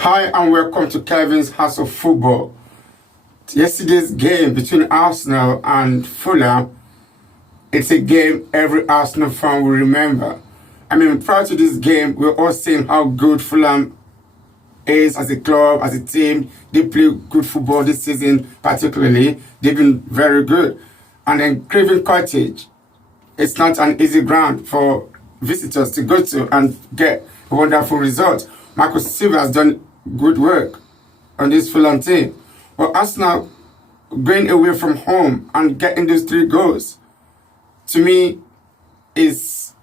Hi and welcome to Kevin's House of Football. Yesterday's game between Arsenal and Fulham, it's a game every Arsenal fan will remember. Prior to this game, we're all saying how good Fulham is as a club, as a team. They play good football this season, particularly. They've been very good. And then Craven Cottage, it's not an easy ground for visitors to go to and get a wonderful result. Marcus Silva has done good work on this Fulham team. But Arsenal going away from home and getting those 3 goals, to me, is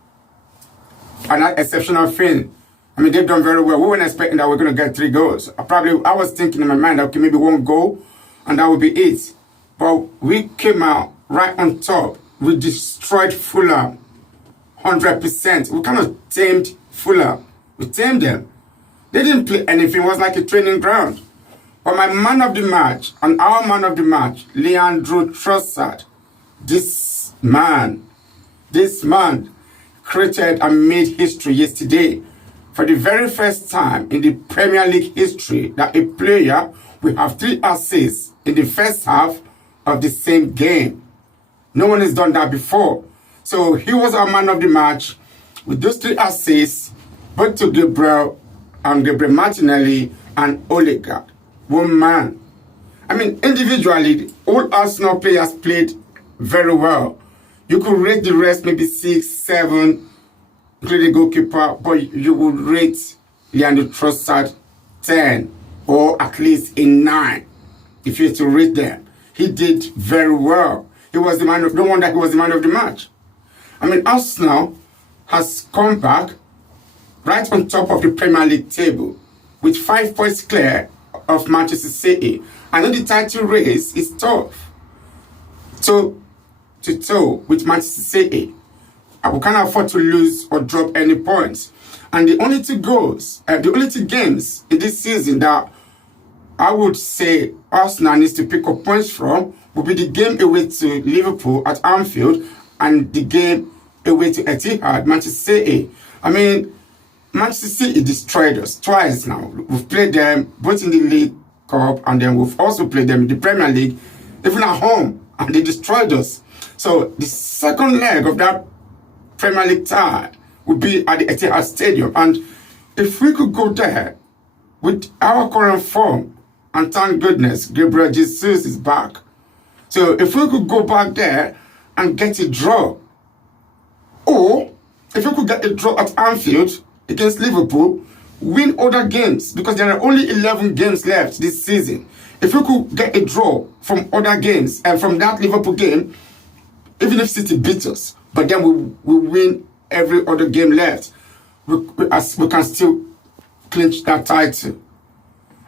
an exceptional thing. They've done very well. We weren't expecting that we're going to get 3 goals. I was thinking in my mind, okay, maybe 1 goal, and that would be it. But we came out right on top. We destroyed Fulham 100%. We kind of tamed Fulham. We tamed them. They didn't play anything. It was like a training ground. But my man of the match, and our man of the match, Leandro Trossard, this man created and made history yesterday. For the very first time in the Premier League history that a player will have 3 assists in the first half of the same game. No one has done that before. So he was our man of the match with those 3 assists, both to Gabriel Martinelli and Odegaard. 1 man. Individually, all Arsenal players played very well. You could rate the rest maybe 6, 7, including goalkeeper, but you would rate Leandro Trossard 10 or at least a 9 if you had to rate them. He did very well. He was the man of, no wonder he was the man of the match. Arsenal has come back right on top of the Premier League table with 5 points clear of Manchester City. And then the title race is tough. Toe to toe with Manchester City. We can't afford to lose or drop any points. And the only 2 games in this season that I would say Arsenal needs to pick up points from will be the game away to Liverpool at Anfield and the game away to Etihad, Manchester City. Manchester City destroyed us twice now. We've played them both in the League Cup and then we've also played them in the Premier League, even at home, and they destroyed us. So the second leg of that Premier League tie would be at the Etihad Stadium. And if we could go there with our current form, and thank goodness Gabriel Jesus is back. So if we could go back there and get a draw, or if we could get a draw at Anfield against Liverpool, win other games, because there are only 11 games left this season. If we could get a draw from other games and from that Liverpool game, even if City beats us, but then we win every other game left, we can still clinch that title.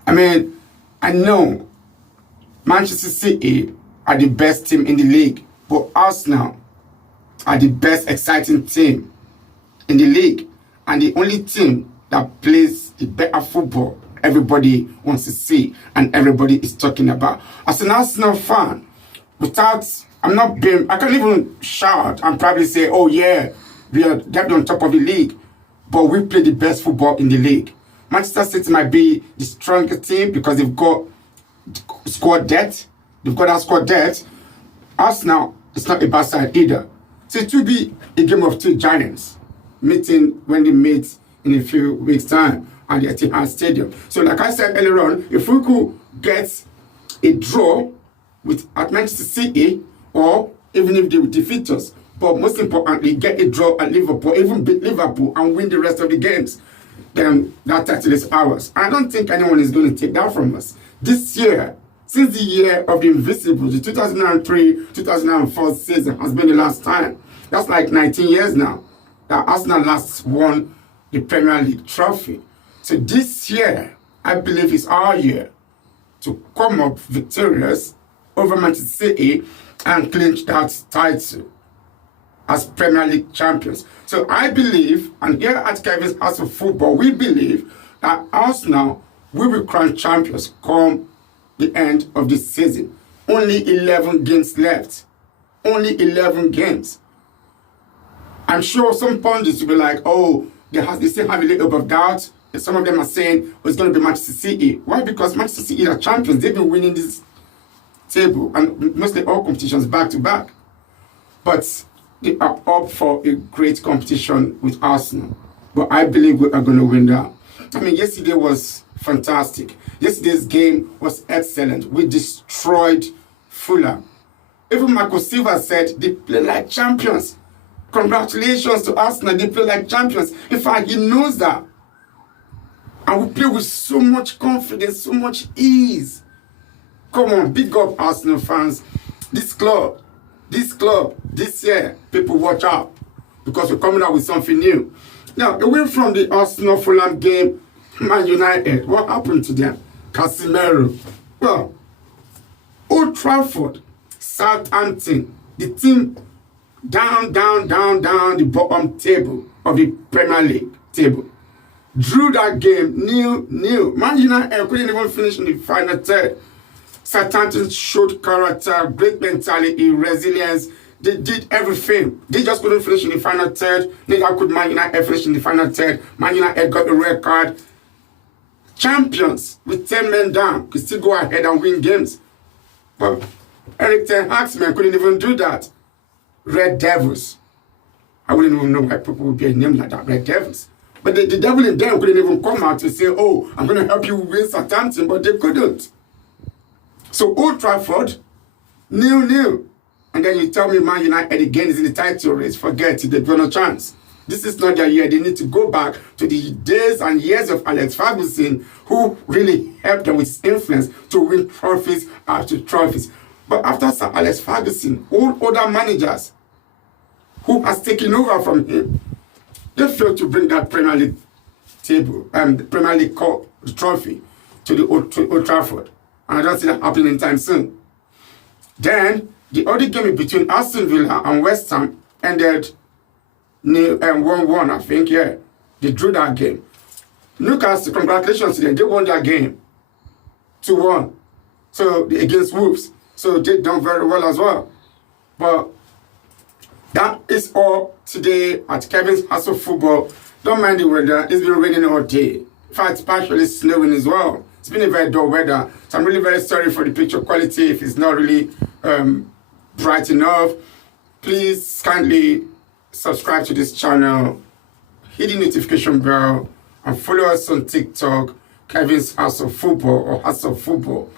I know Manchester City are the best team in the league, but Arsenal are the best exciting team in the league, and the only team that plays the better football everybody wants to see and everybody is talking about. As an Arsenal fan, I can't even shout and probably say, oh yeah, we are definitely on top of the league, but we play the best football in the league. Manchester City might be the strongest team because they've got squad depth. They've got that squad depth. Arsenal is not a bad side either. So it will be a game of 2 giants meeting when they meet in a few weeks' time at the Etihad Stadium. So like I said earlier on, if we could get a draw at Manchester City, or even if they would defeat us, but most importantly, get a draw at Liverpool, even beat Liverpool and win the rest of the games, then that title is ours. And I don't think anyone is going to take that from us. This year, since the year of the Invisibles, the 2003-2004 season has been the last time. That's like 19 years now that Arsenal last won the Premier League trophy. So this year, I believe is our year to come up victorious over Manchester City and clinch that title as Premier League champions. So I believe, and here at Kevin's House of Football, we believe that Arsenal will be crowned champions come the end of this season. Only 11 games left. Only 11 games. I'm sure some pundits will be like, oh, they still have a little bit of doubt. some of them are saying it's going to be Manchester City. Why? Because Manchester City are champions. They've been winning this table and mostly all competitions back to back. But they are up for a great competition with Arsenal. But I believe we are going to win that. I mean, yesterday was fantastic. Yesterday's game was excellent. We destroyed Fulham. Even Marco Silva said they play like champions. Congratulations to Arsenal. They play like champions. In fact, he knows that. And we play with so much confidence, so much ease. Come on, big up Arsenal fans. This club, this year, people watch out. Because we're coming out with something new. Now, away from the Arsenal-Fulham game, Man United, what happened to them? Casemiro. Well, Old Trafford, Southampton, the team down the bottom table of the Premier League table. Drew that game 0-0. Man United couldn't even finish in the final third. Southampton showed character, great mentality, resilience. They did everything. They just couldn't finish in the final third. Neither could Man United finish in the final third. Man United got the red card. Champions with 10 men down could still go ahead and win games. But Eric Ten Hag's men couldn't even do that. Red Devils. I wouldn't even know why people would be a name like that, Red Devils. But the devil in them couldn't even come out to say, oh, I'm going to help you win Southampton, but they couldn't. So Old Trafford, 0-0. And then you tell me Man United again is in the title race. Forget it, they've got no chance. This is not their year. They need to go back to the days and years of Alex Ferguson, who really helped them with his influence to win trophies after trophies. But after Sir Alex Ferguson, all other managers who has taken over from him, they failed to bring that Premier League table, the Premier League Cup, the trophy, to the Old Trafford. And I don't see that happening anytime soon. Then, the other game between Aston Villa and West Ham ended 1-1, I think, yeah. They drew that game. Newcastle, congratulations to them. They won that game. 2-1. So, against Wolves. So, they done very well as well. But that is all today at Kevin's House of Football. Don't mind the weather. It's been raining all day. In fact, it's partially snowing as well. It's been a very dull weather. So I'm really very sorry for the picture quality if it's not really bright enough. Please kindly subscribe to this channel, hit the notification bell, and follow us on TikTok, Kevin's House of Football or House of Football.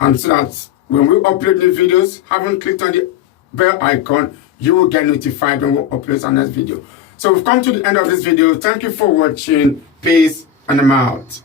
And so that when we upload new videos, haven't clicked on the bell icon, you will get notified when we upload our next video. So we've come to the end of this video. Thank you for watching. Peace, and I'm out.